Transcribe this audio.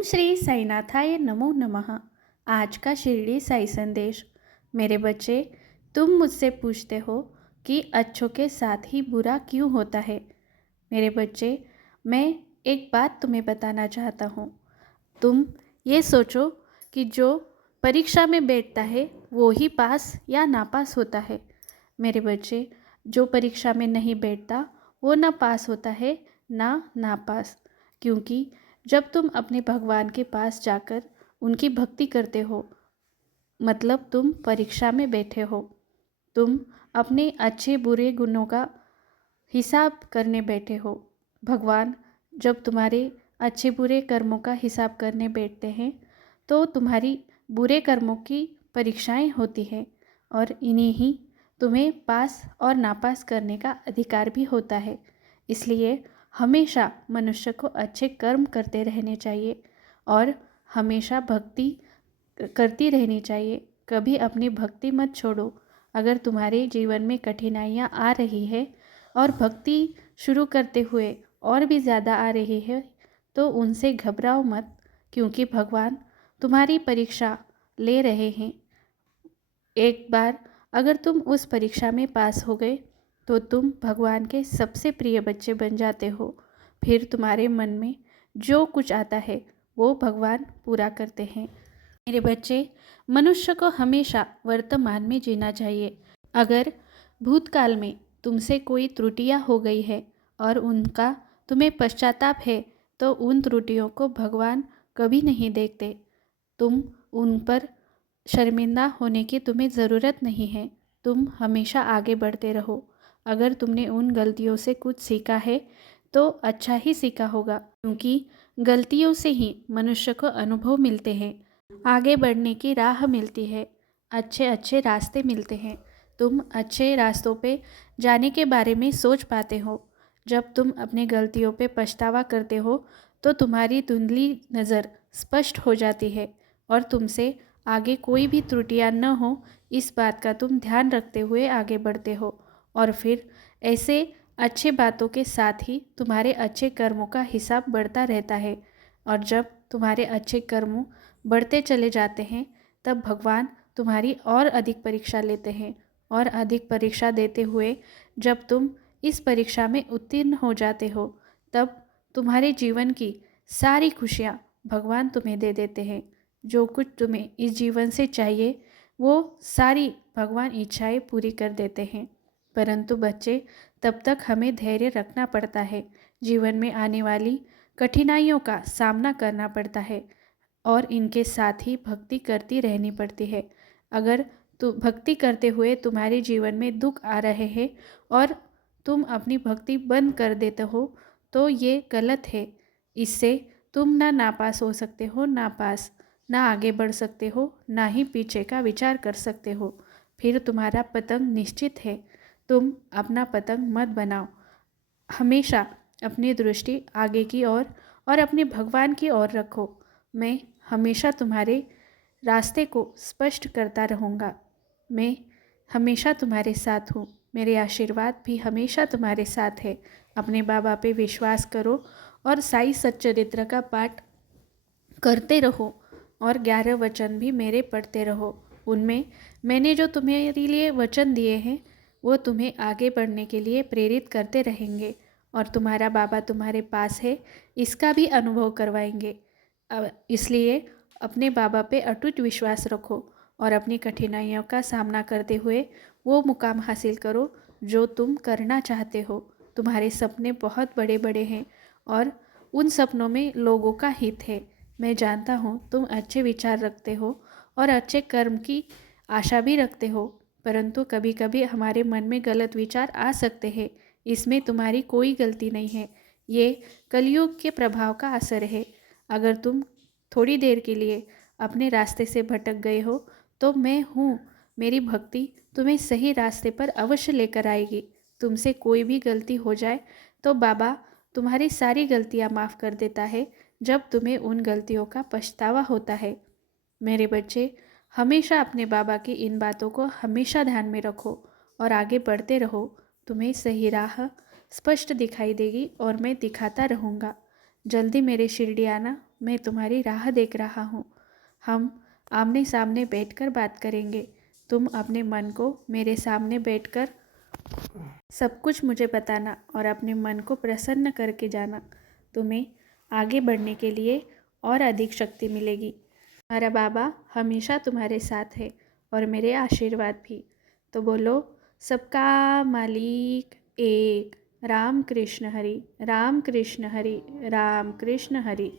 ओम श्री साईनाथाय नमो नमः। आज का शिरडी साई संदेश। मेरे बच्चे, तुम मुझसे पूछते हो कि अच्छों के साथ ही बुरा क्यों होता है। मेरे बच्चे, मैं एक बात तुम्हें बताना चाहता हूँ। तुम ये सोचो कि जो परीक्षा में बैठता है वो ही पास या नापास होता है। मेरे बच्चे, जो परीक्षा में नहीं बैठता वो ना पास होता है ना नापास। क्योंकि जब तुम अपने भगवान के पास जाकर उनकी भक्ति करते हो, मतलब तुम परीक्षा में बैठे हो, तुम अपने अच्छे बुरे गुणों का हिसाब करने बैठे हो। भगवान जब तुम्हारे अच्छे बुरे कर्मों का हिसाब करने बैठते हैं तो तुम्हारी बुरे कर्मों की परीक्षाएं होती हैं, और इन्हीं ही तुम्हें पास और नापास करने का अधिकार भी होता है। इसलिए हमेशा मनुष्य को अच्छे कर्म करते रहने चाहिए और हमेशा भक्ति करती रहनी चाहिए। कभी अपनी भक्ति मत छोड़ो। अगर तुम्हारे जीवन में कठिनाइयाँ आ रही है और भक्ति शुरू करते हुए और भी ज़्यादा आ रही है तो उनसे घबराओ मत, क्योंकि भगवान तुम्हारी परीक्षा ले रहे हैं। एक बार अगर तुम उस परीक्षा में पास हो गए तो तुम भगवान के सबसे प्रिय बच्चे बन जाते हो। फिर तुम्हारे मन में जो कुछ आता है वो भगवान पूरा करते हैं। मेरे बच्चे, मनुष्य को हमेशा वर्तमान में जीना चाहिए। अगर भूतकाल में तुमसे कोई त्रुटियां हो गई है और उनका तुम्हें पश्चाताप है तो उन त्रुटियों को भगवान कभी नहीं देखते। तुम उन पर शर्मिंदा होने की तुम्हें ज़रूरत नहीं है। तुम हमेशा आगे बढ़ते रहो। अगर तुमने उन गलतियों से कुछ सीखा है तो अच्छा ही सीखा होगा, क्योंकि गलतियों से ही मनुष्य को अनुभव मिलते हैं, आगे बढ़ने की राह मिलती है, अच्छे अच्छे रास्ते मिलते हैं। तुम अच्छे रास्तों पे जाने के बारे में सोच पाते हो। जब तुम अपनी गलतियों पे पछतावा करते हो तो तुम्हारी धुंधली नज़र स्पष्ट हो जाती है और तुमसे आगे कोई भी त्रुटियां न हो इस बात का तुम ध्यान रखते हुए आगे बढ़ते हो। और फिर ऐसे अच्छे बातों के साथ ही तुम्हारे अच्छे कर्मों का हिसाब बढ़ता रहता है। और जब तुम्हारे अच्छे कर्म बढ़ते चले जाते हैं तब भगवान तुम्हारी और अधिक परीक्षा लेते हैं, और अधिक परीक्षा देते हुए जब तुम इस परीक्षा में उत्तीर्ण हो जाते हो तब तुम्हारे जीवन की सारी खुशियाँ भगवान तुम्हें दे देते हैं। जो कुछ तुम्हें इस जीवन से चाहिए वो सारी भगवान इच्छाएं पूरी कर देते हैं। परंतु बच्चे, तब तक हमें धैर्य रखना पड़ता है। जीवन में आने वाली कठिनाइयों का सामना करना पड़ता है और इनके साथ ही भक्ति करती रहनी पड़ती है। अगर तो भक्ति करते हुए तुम्हारे जीवन में दुख आ रहे हैं और तुम अपनी भक्ति बंद कर देते हो तो ये गलत है। इससे तुम ना नापास हो सकते हो, ना पास, ना आगे बढ़ सकते हो, ना ही पीछे का विचार कर सकते हो। फिर तुम्हारा पतंग निश्चित है। तुम अपना पतंग मत बनाओ। हमेशा अपनी दृष्टि आगे की ओर और अपने भगवान की ओर रखो। मैं हमेशा तुम्हारे रास्ते को स्पष्ट करता रहूँगा। मैं हमेशा तुम्हारे साथ हूँ। मेरे आशीर्वाद भी हमेशा तुम्हारे साथ है। अपने बाबा पे विश्वास करो और साई सच्चरित्र का पाठ करते रहो और 11 वचन भी मेरे पढ़ते रहो। उनमें मैंने जो तुम्हारे लिए वचन दिए हैं वो तुम्हें आगे बढ़ने के लिए प्रेरित करते रहेंगे, और तुम्हारा बाबा तुम्हारे पास है इसका भी अनुभव करवाएंगे। इसलिए अपने बाबा पे अटूट विश्वास रखो और अपनी कठिनाइयों का सामना करते हुए वो मुकाम हासिल करो जो तुम करना चाहते हो। तुम्हारे सपने बहुत बड़े बड़े हैं और उन सपनों में लोगों का हित है। मैं जानता हूँ तुम अच्छे विचार रखते हो और अच्छे कर्म की आशा भी रखते हो, परंतु कभी कभी हमारे मन में गलत विचार आ सकते हैं। इसमें तुम्हारी कोई गलती नहीं है। ये कलयुग के प्रभाव का असर है। अगर तुम थोड़ी देर के लिए अपने रास्ते से भटक गए हो तो मैं हूँ, मेरी भक्ति तुम्हें सही रास्ते पर अवश्य लेकर आएगी। तुमसे कोई भी गलती हो जाए तो बाबा तुम्हारी सारी गलतियाँ माफ़ कर देता है जब तुम्हें उन गलतियों का पछतावा होता है। मेरे बच्चे, हमेशा अपने बाबा की इन बातों को हमेशा ध्यान में रखो और आगे बढ़ते रहो। तुम्हें सही राह स्पष्ट दिखाई देगी और मैं दिखाता रहूँगा। जल्दी मेरे शिरडी आना। मैं तुम्हारी राह देख रहा हूँ। हम आमने सामने बैठकर बात करेंगे। तुम अपने मन को मेरे सामने बैठकर सब कुछ मुझे बताना और अपने मन को प्रसन्न करके जाना। तुम्हें आगे बढ़ने के लिए और अधिक शक्ति मिलेगी। तुम्हारा बाबा हमेशा तुम्हारे साथ है और मेरे आशीर्वाद भी। तो बोलो, सबका मालिक एक। राम कृष्ण हरि, राम कृष्ण हरि, राम कृष्ण हरि।